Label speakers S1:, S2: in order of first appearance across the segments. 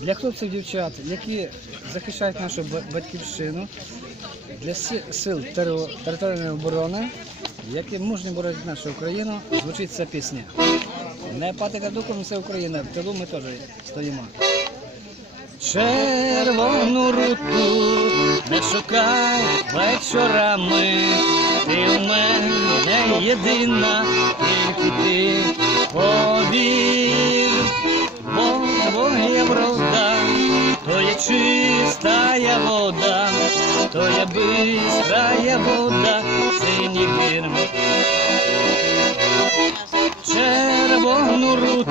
S1: для хлопців дівчат, які захищають нашу батьківщину, для сил територіальної оборони, які мужньо боронять нашу Україну, звучить ця пісня. Не патика духом, це Україна, в тилу ми теж стоїмо. Червону руту не шукай вечорами, ти в мене єдина, тільки ти повір, твоя врода, то є чистая вода, то є бистрая вода, синій гір. Червону руту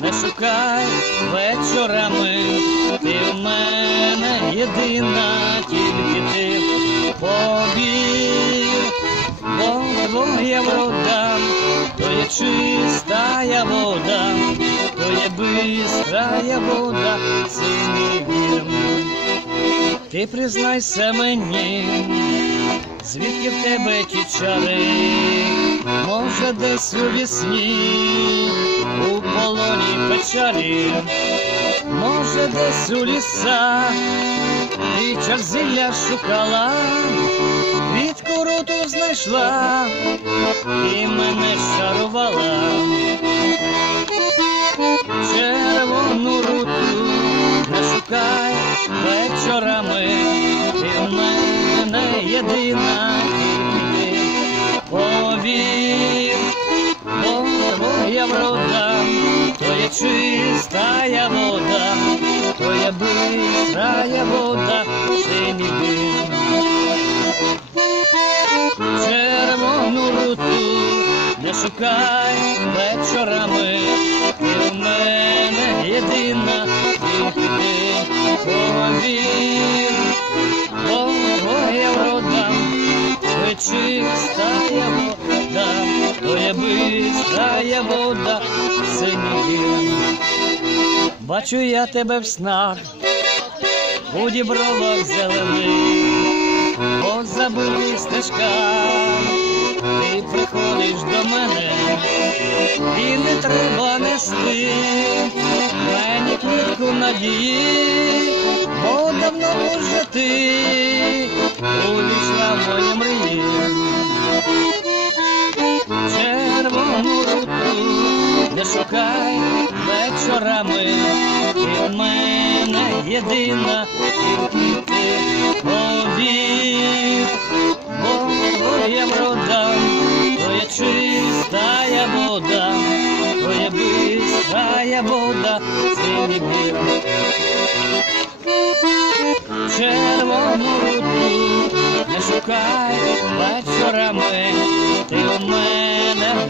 S1: не шукай вечорами, ти в мене єдина, тільки ти повір, бо твоя врода, то є чистая вода, бистрая вода, гір. Ти признайся мені, звідки в тебе ті чари, може десь у вісні, у полоні печалі, може десь у лісах, ти чарзілля шукала, від короту знайшла, і мене шарувала, єдина, ти повір, твоя врода, то є чистая вода, то є бистрая вода, синій дим. Червону руту не шукай вечорами, бистрая вода, синій дим. Бачу я тебе в снах, у дібровах зелених, по забитих стежках, ти приходиш до мене, і не треба нести мені квітку надії, бо давно уже ти увійшла в мої мрії. Вечорами, ти в мене єдина, тільки ти повір, бо твоя врода, то є чистая вода, то є бистрая вода, синій бір. Червону руту не шукай вечорами, ти у мене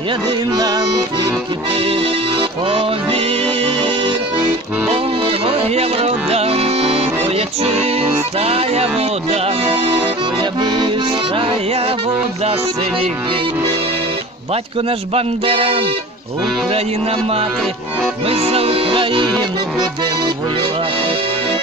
S1: єдина, тільки ти повір, твоя врода, твоя чистая вода, твоя бистрая вода синіх. Батько наш Бандера, Україна мати, ми за Україну будемо воювати.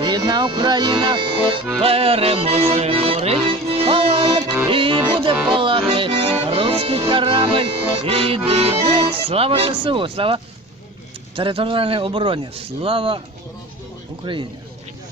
S1: рідна Україна переможе. Горить, і буде палати руський корабль, дивить. Слава ЗСУ, слава територіальній обороні, слава Україні.